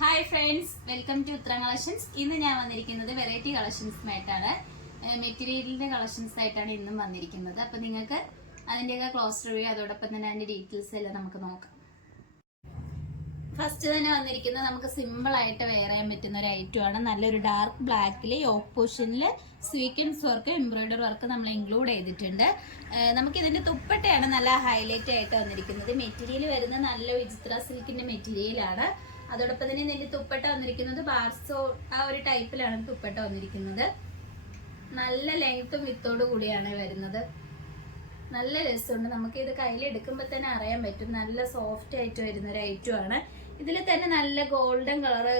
Hi friends, welcome to ഉത്തരം collections. ഇന്ന് ഞാൻ വന്നിരിക്കുന്നത് വെറൈറ്റി കളക്ഷൻസുമായിട്ടാണ്. മെറ്റീരിയലിന്റെ കളക്ഷൻസ് ആയിട്ടാണ് ഇന്നും വന്നിരിക്കുന്നത്. അപ്പം നിങ്ങൾക്ക് അതിൻ്റെയൊക്കെ ക്ലോസ് റിവ്യൂ അതോടൊപ്പം തന്നെ അതിൻ്റെ ഡീറ്റെയിൽസ് എല്ലാം നമുക്ക് നോക്കാം. ഫസ്റ്റ് തന്നെ വന്നിരിക്കുന്നത് നമുക്ക് സിമ്പിൾ ആയിട്ട് വെയർ ചെയ്യാൻ പറ്റുന്ന ഒരു ഐറ്റമാണ്. നല്ലൊരു ഡാർക്ക് ബ്ലാക്കിൽ യോക്ക് പോർഷനിൽ സ്വീക്വൻസ് വർക്ക്, എംബ്രോയിഡറി വർക്ക് നമ്മൾ ഇൻക്ലൂഡ് ചെയ്തിട്ടുണ്ട്. നമുക്ക് ഇതിന്റെ തുപ്പട്ടയാണ് നല്ല ഹൈലൈറ്റ് ആയിട്ട് വന്നിരിക്കുന്നത്. മെറ്റീരിയൽ വരുന്നത് നല്ല വിചിത്ര സിൽക്കിന്റെ മെറ്റീരിയലാണ്. അതോടൊപ്പം തന്നെ ഇതിന്റെ തുപ്പട്ട വന്നിരിക്കുന്നത് ബാർസോ ആ ഒരു ടൈപ്പിലാണ് തുപ്പട്ട വന്നിരിക്കുന്നത്. നല്ല ലെങ്ത്തും വിത്തോടു കൂടിയാണ് വരുന്നത്. നല്ല രസമുണ്ട്. നമുക്ക് ഇത് കയ്യിലെടുക്കുമ്പോൾ തന്നെ അറിയാൻ പറ്റും നല്ല സോഫ്റ്റ് ആയിട്ട് വരുന്ന ഒരു ഐറ്റമാണ്. ഇതിൽ തന്നെ നല്ല ഗോൾഡൻ കളറ്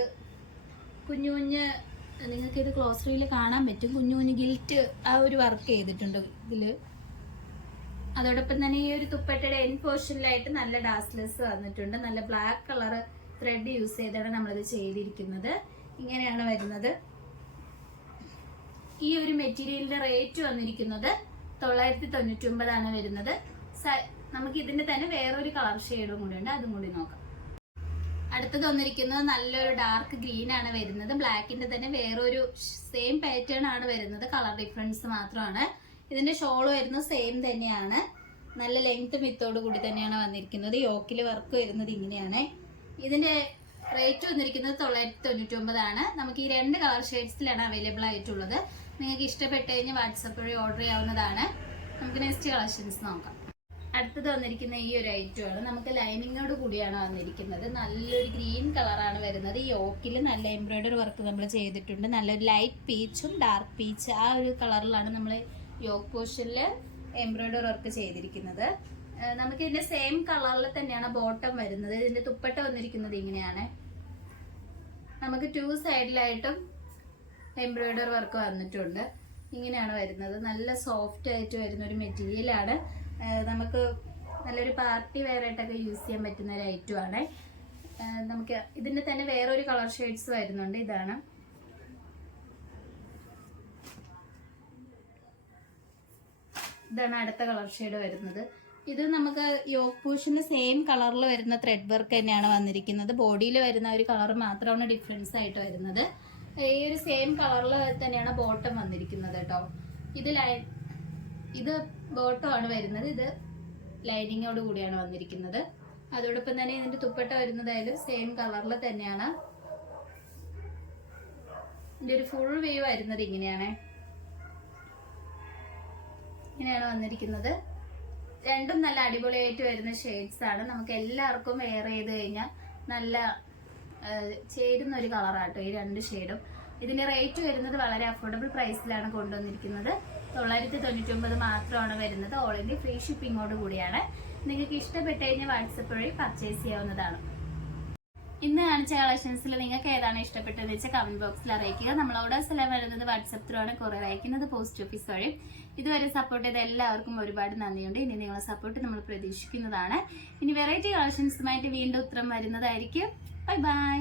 കുഞ്ഞു കുഞ്ഞ്, നിങ്ങൾക്ക് ഇത് ക്ലോസ് റിവ്യൂവിൽ കാണാൻ പറ്റും, കുഞ്ഞു കുഞ്ഞു ഗിൽറ്റ് ആ ഒരു വർക്ക് ചെയ്തിട്ടുണ്ട് ഇതില്. അതോടൊപ്പം തന്നെ ഈ ഒരു തുപ്പട്ടയുടെ എൻ പോർഷനിലായിട്ട് നല്ല ഡാസ്ലെസ് വന്നിട്ടുണ്ട്. നല്ല ബ്ലാക്ക് കളറ് ത്രെഡ് യൂസ് ചെയ്താണ് നമ്മളിത് ചെയ്തിരിക്കുന്നത്. ഇങ്ങനെയാണ് വരുന്നത്. ഈ ഒരു മെറ്റീരിയലിന്റെ റേറ്റ് വന്നിരിക്കുന്നത് 999 വരുന്നത്. നമുക്ക് ഇതിന്റെ തന്നെ വേറൊരു കളർ ഷെയ്ഡും കൂടി ഉണ്ട്, അതും കൂടി നോക്കാം. അടുത്തത് വന്നിരിക്കുന്നത് നല്ലൊരു ഡാർക്ക് ഗ്രീൻ ആണ് വരുന്നത്. ബ്ലാക്കിന്റെ തന്നെ വേറൊരു സെയിം പാറ്റേൺ ആണ് വരുന്നത്, കളർ ഡിഫറൻസ് മാത്രമാണ്. ഇതിന്റെ ഷോൾ വരുന്നത് സെയിം തന്നെയാണ്. നല്ല ലെങ്ത് വിത്തോട് കൂടി തന്നെയാണ് വന്നിരിക്കുന്നത്. യോക്കിൽ വർക്ക് വരുന്നത് ഇങ്ങനെയാണ്. ഇതിന്റെ റേറ്റ് വന്നിരിക്കുന്നത് 999. നമുക്ക് ഈ 2 കളർ ഷെയ്ഡ്സിലാണ് അവൈലബിൾ ആയിട്ടുള്ളത്. നിങ്ങൾക്ക് ഇഷ്ടപ്പെട്ട് കഴിഞ്ഞാൽ വാട്സപ്പ് വഴി ഓർഡർ ചെയ്യാവുന്നതാണ്. നമുക്ക് നെക്സ്റ്റ് കളക്ഷൻസ് നോക്കാം. അടുത്തത് വന്നിരിക്കുന്ന ഈ ഒരു ഐറ്റമാണ്. നമുക്ക് ലൈനിങ്ങോട് കൂടിയാണ് വന്നിരിക്കുന്നത്. നല്ലൊരു ഗ്രീൻ കളറാണ് വരുന്നത്. ഈ യോക്കിൽ നല്ല എംബ്രോയിഡറി വർക്ക് നമ്മൾ ചെയ്തിട്ടുണ്ട്. നല്ലൊരു ലൈറ്റ് പീച്ചും ഡാർക്ക് പീച്ച് ആ ഒരു കളറിലാണ് നമ്മൾ യോക്ക് പോർഷനിൽ എംബ്രോയിഡറി വർക്ക് ചെയ്തിരിക്കുന്നത്. നമുക്ക് ഇതിന്റെ സെയിം കളറിൽ തന്നെയാണ് ബോട്ടം വരുന്നത്. ഇതിന്റെ തുപ്പട്ട വന്നിരിക്കുന്നത് ഇങ്ങനെയാണ്. നമുക്ക് 2 സൈഡിലായിട്ടും എംബ്രോയിഡറി വർക്ക് വന്നിട്ടുണ്ട്. ഇങ്ങനെയാണ് വരുന്നത്. നല്ല സോഫ്റ്റ് ആയിട്ട് വരുന്ന ഒരു മെറ്റീരിയലാണ്. നമുക്ക് നല്ലൊരു പാർട്ടി വെയർ ആയിട്ടൊക്കെ യൂസ് ചെയ്യാൻ പറ്റുന്ന ഒരു ഐറ്റമാണ്. നമുക്ക് ഇതിന്റെ തന്നെ വേറൊരു കളർ ഷെയ്ഡ്സ് വരുന്നുണ്ട്. ഇതാണ് അടുത്ത കളർ ഷെയ്ഡ് വരുന്നത്. ഇത് നമുക്ക് യോക്ക് പോർഷന് സെയിം കളറിൽ വരുന്ന ത്രെഡ് വർക്ക് തന്നെയാണ് വന്നിരിക്കുന്നത്. ബോഡിയിൽ വരുന്ന ഒരു കളർ മാത്രമാണ് ഡിഫറൻസ് ആയിട്ട് വരുന്നത്. ഈ ഒരു സെയിം കളറിൽ തന്നെയാണ് ബോട്ടം വന്നിരിക്കുന്നത് കേട്ടോ. ഇത് ബോട്ടം ആണ് വരുന്നത്. ഇത് ലൈനിങ്ങോട് കൂടിയാണ് വന്നിരിക്കുന്നത്. അതോടൊപ്പം തന്നെ ഇതിന്റെ തുപ്പട്ട വരുന്നതായാലും സെയിം കളറിൽ തന്നെയാണ്. ഇതിന്റെ ഒരു ഫുൾ വ്യൂ വരുന്നത് ഇങ്ങനെയാണ് വന്നിരിക്കുന്നത്. രണ്ടും നല്ല അടിപൊളിയായിട്ട് വരുന്ന ഷെയ്ഡ്സ് ആണ്. നമുക്ക് എല്ലാവർക്കും വെയർ ചെയ്ത് കഴിഞ്ഞാൽ നല്ല ചേരുന്ന ഒരു കളറാട്ടോ ഈ 2 ഷെയ്ഡും. ഇതിന്റെ റേറ്റ് വരുന്നത് വളരെ അഫോർഡബിൾ പ്രൈസിലാണ് കൊണ്ടുവന്നിരിക്കുന്നത്. 999 മാത്രമാണ് വരുന്നത്. ഓൾ ഇന്ത്യ ഫ്രീ ഷിപ്പിങ്ങോട് കൂടിയാണ്. നിങ്ങൾക്ക് ഇഷ്ടപ്പെട്ട് കഴിഞ്ഞാൽ വാട്സപ്പ് വഴി പർച്ചേസ് ചെയ്യാവുന്നതാണ്. ഇന്ന് കാണിച്ച കളക്ഷൻസിൽ നിങ്ങൾക്ക് ഏതാണ് ഇഷ്ടപ്പെട്ടതെന്ന് വെച്ചാൽ കമന്റ് ബോക്സിൽ അറിയിക്കുക. നമ്മളോട് സ്ഥലം വരുന്നത് വാട്സപ്പ് ത്രൂ ആണ്, കൊറിയർ അയക്കുന്നത് പോസ്റ്റ് ഓഫീസ് വഴി. ഇതുവരെ സപ്പോർട്ട് ചെയ്ത എല്ലാവർക്കും ഒരുപാട് നന്ദിയുണ്ട്. ഇനി നിങ്ങളെ സപ്പോർട്ട് നമ്മൾ പ്രതീക്ഷിക്കുന്നതാണ്. ഇനി വെറൈറ്റി കളക്ഷൻസുമായിട്ട് വീണ്ടും ഉത്തരം വരുന്നതായിരിക്കും. Bye bye.